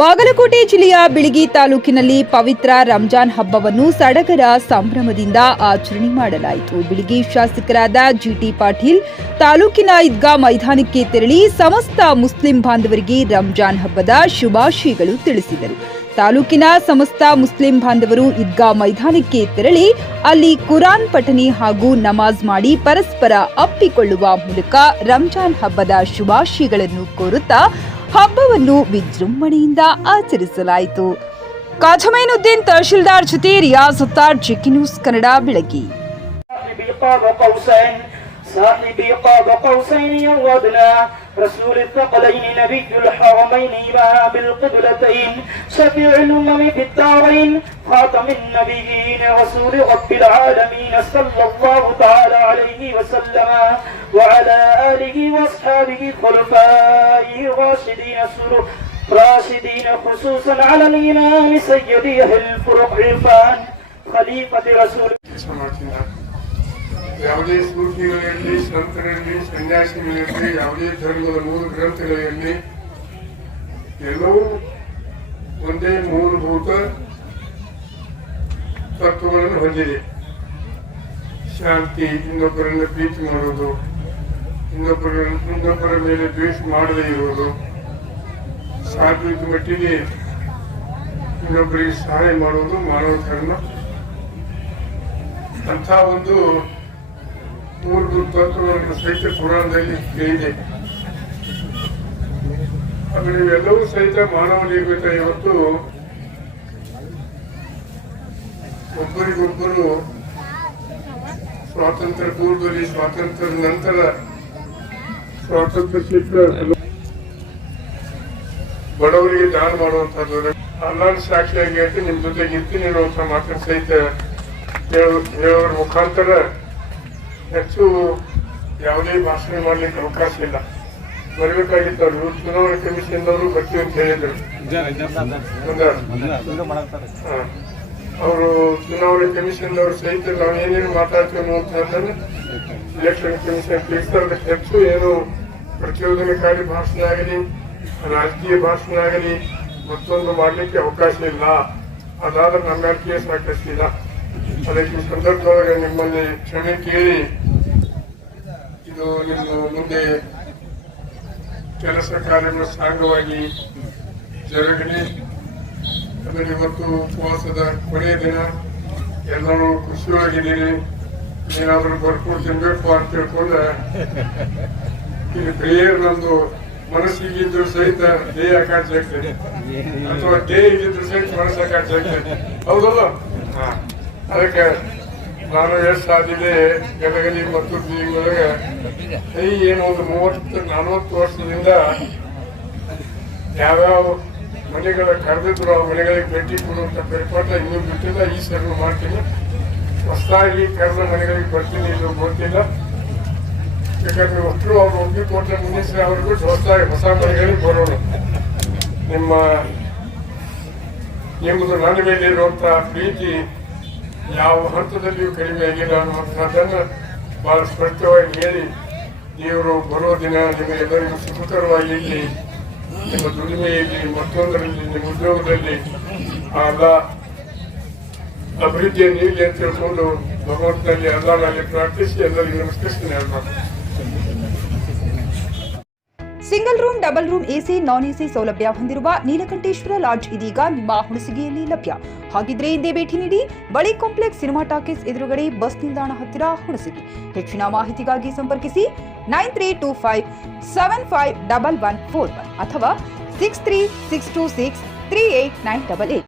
ಬಾಗಲಕೋಟೆ ಜಿಲ್ಲೆಯ ಬಿಳಗಿ ತಾಲೂಕಿನಲ್ಲಿ ಪವಿತ್ರ ರಂಜಾನ್ ಹಬ್ಬವನ್ನು ಸಡಗರ ಸಂಭ್ರಮದಿಂದ ಆಚರಣೆ ಮಾಡಲಾಯಿತು. ಬಿಳಗಿ ಶಾಸಕರಾದ ಜಿಟಿ ಪಾಟೀಲ್ ತಾಲೂಕಿನ ಈದ್ಗಾ ಮೈದಾನಕ್ಕೆ ತೆರಳಿ ಸಮಸ್ತ ಮುಸ್ಲಿಂ ಬಾಂಧವರಿಗೆ ರಂಜಾನ್ ಹಬ್ಬದ ಶುಭಾಶಯಗಳು ತಿಳಿಸಿದರು. ತಾಲೂಕಿನ ಸಮಸ್ತ ಮುಸ್ಲಿಂ ಬಾಂಧವರು ಈದ್ಗಾ ಮೈದಾನಕ್ಕೆ ತೆರಳಿ ಅಲ್ಲಿ ಕುರಾನ್ ಪಠನೆ ಹಾಗೂ ನಮಾಜ್ ಮಾಡಿ ಪರಸ್ಪರ ಅಪ್ಪಿಕೊಳ್ಳುವ ಮೂಲಕ ರಂಜಾನ್ ಹಬ್ಬದ ಶುಭಾಶಯಗಳನ್ನು ಕೋರುತ್ತಾ ಹಬ್ಬವನ್ನು ವಿಜೃಂಭಣೆಯಿಂದ ಆಚರಿಸಲಾಯಿತು. ಕಾಜಮೈನುದ್ದೀನ್ ತಹಶೀಲ್ದಾರ್ ಜೊತೆ ರಿಯಾಜ್ ಸತ್ತಾರ್, ಜಿಕೆ ನ್ಯೂಸ್ ಕನ್ನಡ, ಬೆಳಗಿ. صاحب قاب قوسين أو أدنى رسول الثقلين نبي الحرمين إمام القبلتين شفيع الأمم في الدارين خاتم النبيين رسول رب العالمين صلى الله تعالى عليه وسلم وعلى آله وأصحابه خلفائه راشدين خصوصا على الإمام سيدي الفرق عرفان خليفة رسول ಯಾವುದೇ ಸ್ಫೂರ್ತಿಗಳಿರಲಿ, ಸಂತರಿರಲಿ, ಸನ್ಯಾಸಿಗಳಿರಲಿ, ಯಾವುದೇ ಧರ್ಮದ ಮೂಲ ಗ್ರಂಥಗಳಿರಲಿ, ಎಲ್ಲವೂ ಒಂದೇ ಮೂಲಭೂತ ತತ್ವಗಳನ್ನು ಹೊಂದಿದೆ. ಶಾಂತಿ, ಇನ್ನೊಬ್ಬರನ್ನು ಪ್ರೀತಿ ಮಾಡುವುದು, ಇನ್ನೊಬ್ಬರ ಮೇಲೆ ದ್ವೇಷ ಮಾಡದೇ ಇರುವುದು, ಸಾಧ್ಯದ ಮಟ್ಟಿಗೆ ಇನ್ನೊಬ್ಬರಿಗೆ ಸಹಾಯ ಮಾಡುವುದು ಮಾನವ ಧರ್ಮ. ಅಂಥ ಒಂದು ಮೂಲಭೂತ ತತ್ವಗಳನ್ನು ಸಹಿತ ಪುರಾಣದಲ್ಲಿ ಇದೆ. ಆಮೇಲೆ ಇವೆಲ್ಲವೂ ಸಹಿತ ಮಾನವ ನಿರ್ಮಿತ. ಇವತ್ತು ಒಬ್ಬರಿಗೊಬ್ಬರು ಸ್ವಾತಂತ್ರ್ಯ ಪೂರ್ವದಲ್ಲಿ, ಸ್ವಾತಂತ್ರ್ಯದ ನಂತರ, ಸ್ವಾತಂತ್ರ್ಯ ಸಿಕ್ಕ ಬಡವರಿಗೆ ದಾನ ಮಾಡುವಂಥದ್ದು, ಅಲ್ಲಾಹ್ ಸಾಕ್ಷಿಯಾಗಿ ಹೇಳ್ತಿ ನಿಮ್ ಜೊತೆಗೆ ಇರ್ತೀನಿ ಅನ್ನುವಂಥ ಮಾತನ್ನು ಸಹಿತ ಹೇಳೋರ ಮುಖಾಂತರ ಹೆಚ್ಚು ಯಾವುದೇ ಭಾಷಣ ಮಾಡ್ಲಿಕ್ಕೆ ಅವಕಾಶ ಇಲ್ಲ. ಬರಬೇಕಾಗಿತ್ತು. ಅವರು ಚುನಾವಣಾ ಕಮಿಷನ್ ಬರ್ತೀವಿ ಅಂತ ಹೇಳಿದ್ರು. ಅವರು ಚುನಾವಣಾ ಕಮಿಷನ್ ಅವರು ಸಹಿತ ನಾವು ಏನೇನು ಮಾತಾಡ್ತೀವಿ ಅನ್ನುವಂಥದ್ದನ್ನು ಇಲೆಕ್ಷನ್ ಕಮಿಷನ್ ತಿಳಿಸಿದ್ರೆ ಹೆಚ್ಚು ಏನು ಪ್ರಚೋದನಕಾರಿ ಭಾಷಣ ಆಗಲಿ, ರಾಜಕೀಯ ಭಾಷಣ ಆಗಲಿ, ಮತ್ತೊಂದು ಮಾಡಲಿಕ್ಕೆ ಅವಕಾಶ ಇಲ್ಲ. ಅದಾದ್ರೆ ನಮ್ಮ ಮೇಲೆ ಕೇಸ್ ಹಾಕಿಸ್ತಿಲ್ಲ. ಅದಕ್ಕೆ ಈ ಸಂದರ್ಭದೊಳಗೆ ನಿಮ್ಮಲ್ಲಿ ಕ್ಷಮೆ ಕೇಳಿ ಇದು ನಿಮ್ಮ ಮುಂದೆ ಕೆಲಸ ಕಾರ್ಯಗಳು ಸಾಂಗವಾಗಿ ಜರುಗಲಿ. ಆಮೇಲೆ ಇವತ್ತು ಉಪವಾಸದ ಕೊನೆಯ ದಿನ, ಎಲ್ಲರೂ ಖುಷಿಯಾಗಿದ್ದೀರಿ. ಏನಾದರೂ ಬರ್ಕೊಂಡು ತಿನ್ಬೇಕು ಅಂತ ತಿಳ್ಕೊಂಡ್ರೆ ಇಲ್ಲಿ ಪ್ರೇಯರ್ ನಮ್ದು ಮನಸ್ಸಿಗಿದ್ರು ಸಹಿತ ದೇಹ ಆಕಾಶ ಆಗ್ತದೆ, ಅಥವಾ ದೇಹ ಇದ್ದಿದ್ರು ಸಹಿತ ಮನಸ್ಸು ಆಕಾಶ ಆಗ್ತದೆ. ಹೌದಲ್ಲ? ಅದಕ್ಕೆ ನಾನು ಎಷ್ಟು ಸಾಧಿದೆ ಗದಗಲಿ ಮತ್ತು ಜೀವನೊಳಗೆ ಏನು ಒಂದು 30-40 ವರ್ಷದಿಂದ ಯಾವ್ಯಾವ ಮನೆಗಳ ಕರೆದಿದ್ರು ಆ ಮನೆಗಳಿಗೆ ಭೇಟಿ ಕೊಡುವಂತ ಪರಿಪಾಠ ಇನ್ನೂ ಬಿಟ್ಟಿಲ್ಲ. ಈ ಸರ್ವ ಮಾಡ್ತೀನಿ. ಹೊಸದಾಗಿ ಕರೆದ ಮನೆಗಳಿಗೆ ಬರ್ತೀನಿ, ಇದು ಗೊತ್ತಿಲ್ಲ. ಯಾಕಂದ್ರೆ ಒಟ್ಟರು ಅವ್ರು ಒಬ್ಬರು ಕೊಟ್ಟರೆ ಮುಂದಿನ ಅವ್ರಿಗೂ ಹೊಸದಾಗಿ ಹೊಸ ಮನೆಗಳಿಗೆ ಬರೋಣ. ನಿಮ್ಮದು ನನ್ನ ಮೇಲೆ ಇರುವಂತ ಪ್ರೀತಿ ಯಾವ ಹಂತದಲ್ಲಿಯೂ ಕಡಿಮೆ ಆಗಿಲ್ಲ ಅನ್ನುವಂಥದ್ದನ್ನು ಬಹಳ ಸ್ಪಷ್ಟವಾಗಿ ಹೇಳಿ, ದೇವರು ಬರೋ ದಿನ ನಿಮಗೆಲ್ಲರಿಗೂ ಸುಖಕರವಾಗಿ ಇಲ್ಲಿ ನಿಮ್ಮ ದುಡಿಮೆಯಲ್ಲಿ, ಮತ್ತೊಂದರಲ್ಲಿ, ನಿಮ್ಮ ಉದ್ಯೋಗದಲ್ಲಿ ಎಲ್ಲ ಅಭಿವೃದ್ಧಿಯನ್ನು ನೀಡಲಿ ಅಂತ ತಿಳ್ಕೊಂಡು ಭಗವಂತನಲ್ಲಿ ಅಲ್ಲಾಹನಲ್ಲಿ ಪ್ರಾರ್ಥಿಸಿ ಎಲ್ಲರಿಗೂ ನಮಸ್ಕರಿಸ್ತೀನಿ. Single room, double room, AC, non AC ಸೌಲಭ್ಯ ಹೊಂದಿರುವ ನೀಲಕಂಠೇಶ್ವರ ಲಾಡ್ಜ್ ಇದೀಗ ನಿಮ್ಮ ಹುಣಸಗಿಯಲ್ಲಿ ಲಭ್ಯ. ಹಾಗಿದ್ರೆ ಹಿಂದೆ ಭೇಟಿ ನೀಡಿ. ಬಳಿ ಕಾಂಪ್ಲೆಕ್ಸ್ ಸಿನಿಮಾ ಟಾಕೀಸ್ ಎದುರುಗಡೆ, ಬಸ್ ನಿಲ್ದಾಣ ಹತ್ತಿರ, ಹುಣಸಗಿ. ಹೆಚ್ಚಿನ ಮಾಹಿತಿಗಾಗಿ ಸಂಪರ್ಕಿಸಿ 9325751141 ಅಥವಾ 6362638988.